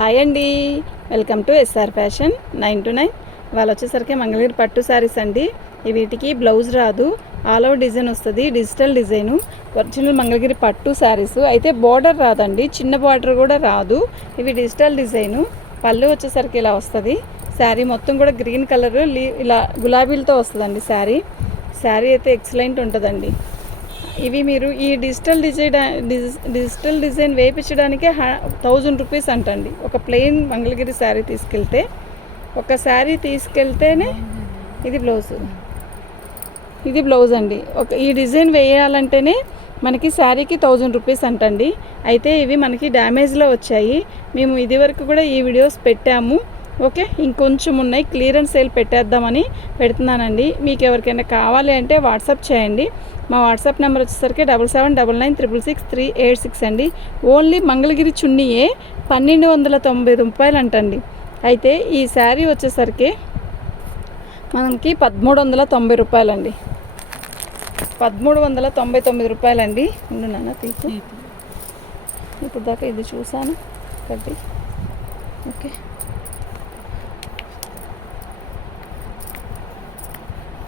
Hi అండి. Welcome to SR fashion nine to nine. వాళ్ళు వచ్చేసరికి మంగళగిరి పట్టు శారీస్ అండి. వీటికి బ్లౌజ్ రాదు. ఆల్ ఓవర్ డిజైన్ వస్తుంది. Digital design. ఒరిజినల్ మంగళగిరి పట్టు శారీస్. అయితే బార్డర్ రాదండి. చిన్న బార్డర్ కూడా రాదు. ఇవి డిజిటల్ డిజైను. పళ్ళు వచ్చేసరికి ఇలా వస్తుంది. శారీ మొత్తం కూడా గ్రీన్ కలర్. ఇలా గులాబీలతో వస్తుందండి శారీ. శారీ అయితే ఎక్సలెంట్ ఉంటుందండి. ఇవి మీరు ఈ డిజిటల్ డిజైన్ డిజిటల్ డిజైన్ వేయించడానికే థౌజండ్ రూపీస్ అంటండి. ఒక ప్లెయిన్ మంగళగిరి శారీ తీసుకెళ్తే ఒక శారీ తీసుకెళ్తేనే ఇది బ్లౌజ్. ఇది బ్లౌజ్ అండి. ఒక ఈ డిజైన్ వేయాలంటేనే మనకి శారీకి థౌజండ్ రూపీస్ అంటండి. అయితే ఇవి మనకి డ్యామేజ్లో వచ్చాయి. మేము ఇదివరకు కూడా ఈ వీడియోస్ పెట్టాము. ఓకే ఇంకొంచెం ఉన్నాయి. క్లియరెన్స్ సేల్ పెట్టేద్దామని పెడుతున్నానండి. మీకు ఎవరికైనా కావాలి అంటే వాట్సాప్ చేయండి. మా వాట్సాప్ నెంబర్ వచ్చేసరికి double seven double nine triple six three eight six అండి. ఓన్లీ మంగళగిరి చున్నీయే పన్నెండు వందల తొంభై రూపాయలు అంటండి అయితే ఈ శారీ వచ్చేసరికి మనకి పదమూడు వందల తొంభై రూపాయలండి. పదమూడు వందల తొంభై తొమ్మిది రూపాయలండి. ఉండు నాన్న తీసి ఇప్పుడు దాకా ఇది చూసాను. ఒకటి ఓకే.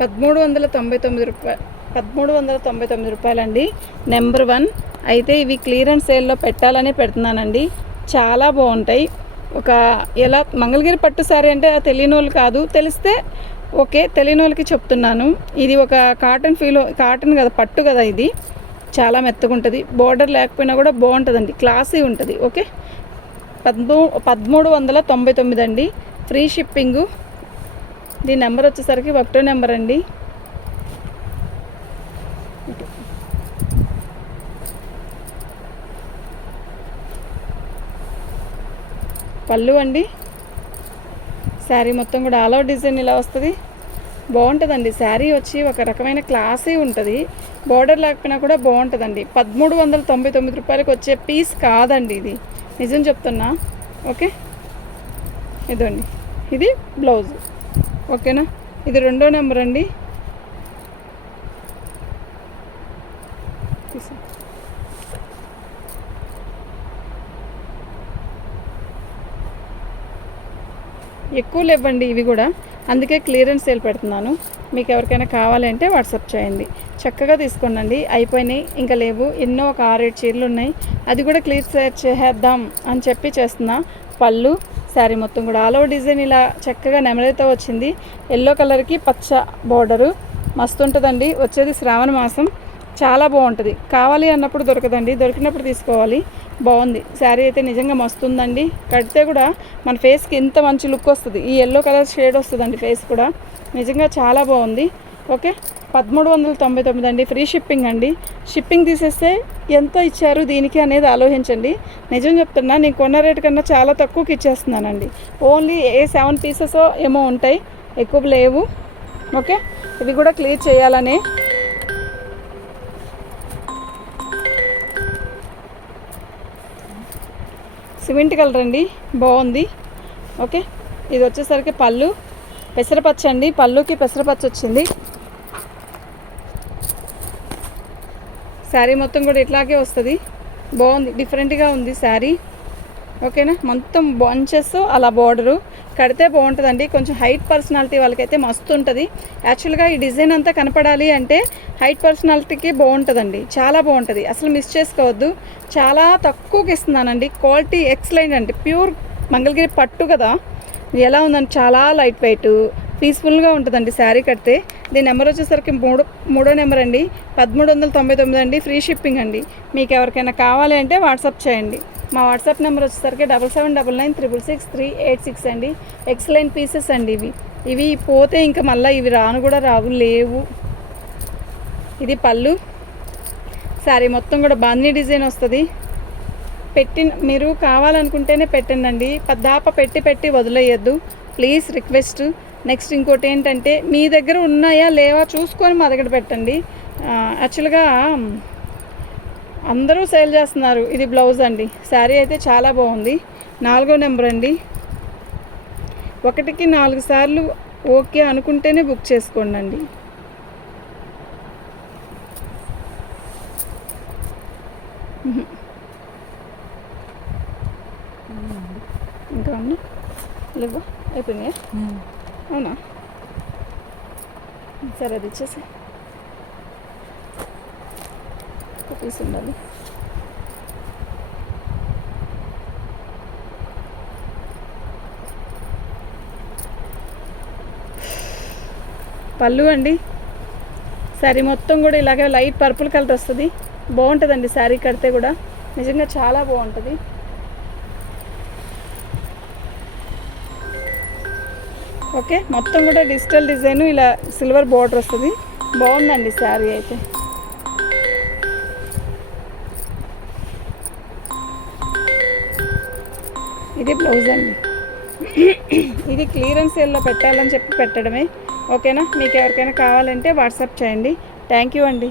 పదమూడు వందల తొంభై తొమ్మిది రూపాయలు పదమూడు వందల తొంభై తొమ్మిది రూపాయలండి. నెంబర్ వన్ అయితే ఇవి క్లియరెన్స్ సేల్లో పెట్టాలని పెడుతున్నానండి. చాలా బాగుంటాయి. ఒక ఎలా మంగళగిరి పట్టు శారీ అంటే తెలియని వాళ్ళు కాదు. తెలిస్తే ఓకే తెలియని వాళ్ళకి చెప్తున్నాను. ఇది ఒక కాటన్ ఫీల్ కాటన్ కదా పట్టు కదా ఇది. చాలా మెత్తగా ఉంటుంది. బోర్డర్ లేకపోయినా కూడా బాగుంటుందండి. క్లాసీ ఉంటుంది. ఓకే? పద్మూ పదమూడు వందల తొంభై తొమ్మిది అండి. ఫ్రీ షిప్పింగు దీని నెంబర్ వచ్చేసరికి ఒకటో నెంబర్ అండి. పళ్ళు అండి. శారీ మొత్తం కూడా ఆల్ అవుట్ డిజైన్ ఇలా వస్తుంది. బాగుంటుందండి. శారీ వచ్చి ఒక రకమైన క్లాసీ ఉంటుంది. బార్డర్ లేకపోయినా కూడా బాగుంటుందండి. పదమూడు వందల తొంభై తొమ్మిది రూపాయలకి వచ్చే పీస్ కాదండి ఇది. నిజం చెప్తున్నా. ఓకే? ఇదండి. ఇది బ్లౌజ్. ఓకేనా? ఇది రెండో నెంబర్ అండి. ఎక్కువ లేవండి ఇవి కూడా. అందుకే క్లియరెన్స్ సేల్ పెడుతున్నాను. మీకు ఎవరికైనా కావాలంటే వాట్సాప్ చేయండి. చక్కగా తీసుకోండి అయిపోయినాయి. ఇంకా లేవు. ఎన్నో ఒక ఆరేడు చీరలు ఉన్నాయి. అది కూడా క్లియర్ చేద్దాం అని చెప్పి చేస్తున్నా. పళ్ళు శారీ మొత్తం కూడా. ఆల్ ఓవర్ డిజైన్ ఇలా చక్కగా నెమలితో వచ్చింది. ఎల్లో కలర్కి పచ్చ బార్డరు మస్తు ఉంటుందండి. వచ్చేది శ్రావణ మాసం. చాలా బాగుంటుంది. కావాలి అన్నప్పుడు దొరకదండి. దొరికినప్పుడు తీసుకోవాలి. బాగుంది. శారీ అయితే నిజంగా మస్తుందండి కడితే కూడా మన ఫేస్కి ఎంత మంచి లుక్ వస్తుంది. ఈ ఎల్లో కలర్ షేడ్ వస్తుందండి ఫేస్ కూడా. నిజంగా చాలా బాగుంది. ఓకే పదమూడు వందల తొంభై తొమ్మిది అండి. ఫ్రీ షిప్పింగ్ అండి. షిప్పింగ్ తీసేస్తే ఎంత ఇచ్చారు దీనికి అనేది ఆలోచించండి. నిజం చెప్తున్నా నేను కొన్న రేటు కన్నా చాలా తక్కువకి ఇచ్చేస్తున్నానండి. ఓన్లీ ఏ సెవెన్ పీసెస్ ఏమో ఉంటాయి ఎక్కువ లేవు. ఓకే? ఇవి కూడా క్లియర్ చేయాలని. సిమెంట్ కలర్ అండి బాగుంది. ఓకే? ఇది వచ్చేసరికి పళ్ళు. పెసరపచ్చ అండి పళ్ళుకి పెసరపచ్చ వచ్చింది శారీ మొత్తం కూడా ఇట్లాగే వస్తుంది. బాగుంది డిఫరెంట్గా ఉంది శారీ. ఓకేనా? మొత్తం బంచెస్ అలా బార్డరు కడితే బాగుంటుందండి. కొంచెం హైట్ పర్సనాలిటీ వాళ్ళకైతే మస్తు ఉంటుంది. యాక్చువల్గా ఈ డిజైన్ అంతా కనపడాలి అంటే హైట్ పర్సనాలిటీకి బాగుంటుందండి. చాలా బాగుంటుంది. అసలు మిస్ చేసుకోవద్దు. చాలా తక్కువకి ఇస్తున్నానండి. క్వాలిటీ ఎక్సలెంట్ అండి. ప్యూర్ మంగళగిరి పట్టు కదా. ఎలా ఉందండి చాలా లైట్ వెయిట్ పీస్ఫుల్గా ఉంటుందండి శారీ కడితే. దీని నెంబర్ వచ్చేసరికి మూడు మూడో నెంబర్ అండి. పదమూడు వందల తొంభై తొమ్మిది అండి. ఫ్రీ షిప్పింగ్ అండి. మీకు ఎవరికైనా కావాలి అంటే వాట్సాప్ చేయండి. మా వాట్సాప్ నెంబర్ వచ్చేసరికి double seven double nine triple six three eight six అండి. ఎక్సలెంట్ పీసెస్ అండి ఇవి. ఇవి పోతే ఇంకా మళ్ళీ ఇవి రాను కూడా రావు లేవు. ఇది పళ్ళు. శారీ మొత్తం కూడా బాందీ డిజైన్ వస్తుంది. పెట్టి మీరు కావాలనుకుంటేనే పెట్టండి పద్దాప పెట్టి పెట్టి వదిలేయద్దు. Please request. నెక్స్ట్ ఇంకోటి ఏంటంటే మీ దగ్గర ఉన్నాయా లేవా చూసుకొని మా దగ్గర పెట్టండి. యాక్చువల్గా అందరూ సేల్ చేస్తున్నారు. ఇది బ్లౌజ్ అండి. శారీ అయితే చాలా బాగుంది. నాలుగో నెంబర్ అండి. ఒకటికి నాలుగు సార్లు ఓకే అనుకుంటేనే బుక్ చేసుకోండి అండి. ఇంకా ఉన్నా లేవా అయిపోయినాయా? అవునా? సరే అది ఇచ్చేసి పీస్ ఉండాలి. పళ్ళు అండి. శారీ మొత్తం కూడా ఇలాగే లైట్ పర్పుల్ కలర్ వస్తుంది. బాగుంటుందండి శారీ కడితే కూడా. నిజంగా చాలా బాగుంటుంది. ఓకే మొత్తం కూడా డిజిటల్ డిజైన్ ఇలా సిల్వర్ బార్డర్ వస్తుంది. బాగుందండి శారీ అయితే. ఇది బ్లౌజ్ అండి. ఇది క్లియరెన్స్ సేల్లో పెట్టాలని చెప్పి పెట్టడమే. ఓకేనా? మీకు ఎవరికైనా కావాలంటే వాట్సాప్ చేయండి. థ్యాంక్ యూ అండి.